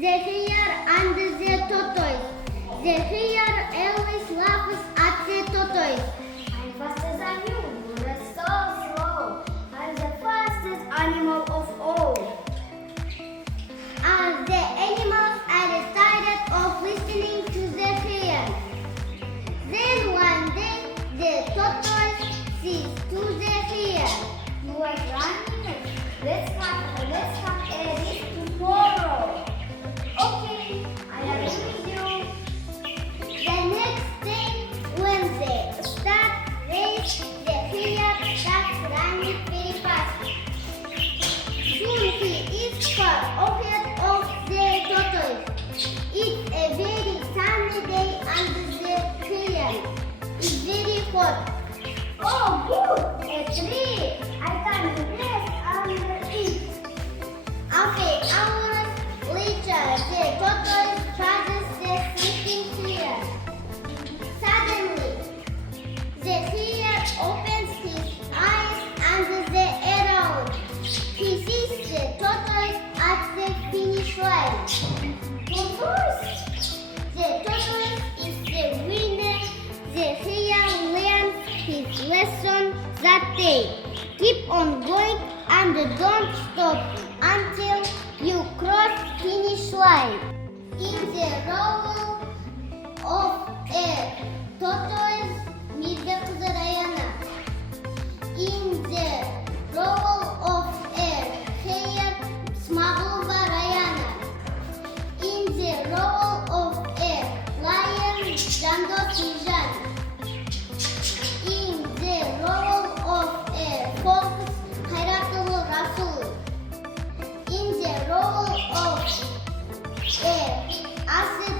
The hare and the tortoise. The hare always laughs at the tortoise. I'm faster than you, but so slow. I'm the fastest animal of all. As the animals are tired of listening to the hare. Then one day the tortoise says to the hare, You are running. Let's have a race tomorrow. Okay, I agree with you. The next day when they start race, the hare starts running very fast. Soon he is far ahead of the tortoise. It's a very sunny day and the hare is very hot. Oh, good! A tree. I can rest under it. After hours later, the tortoise passes the sleeping hare. Suddenly, the hare opens his eyes and looks around. He sees the tortoise at the finish line. Tortoise. The tortoise is the winner. The hare learns his lesson that day. Keep on going and don't stop until you cross finish line. In the role of a tortoise, Mirza Kuzarayana. In the role of a hare, Smagulba Rayana. In the role of a lion, Jando Tijan. In the role of a fox, Khairatullah Rasul. In the role of a acid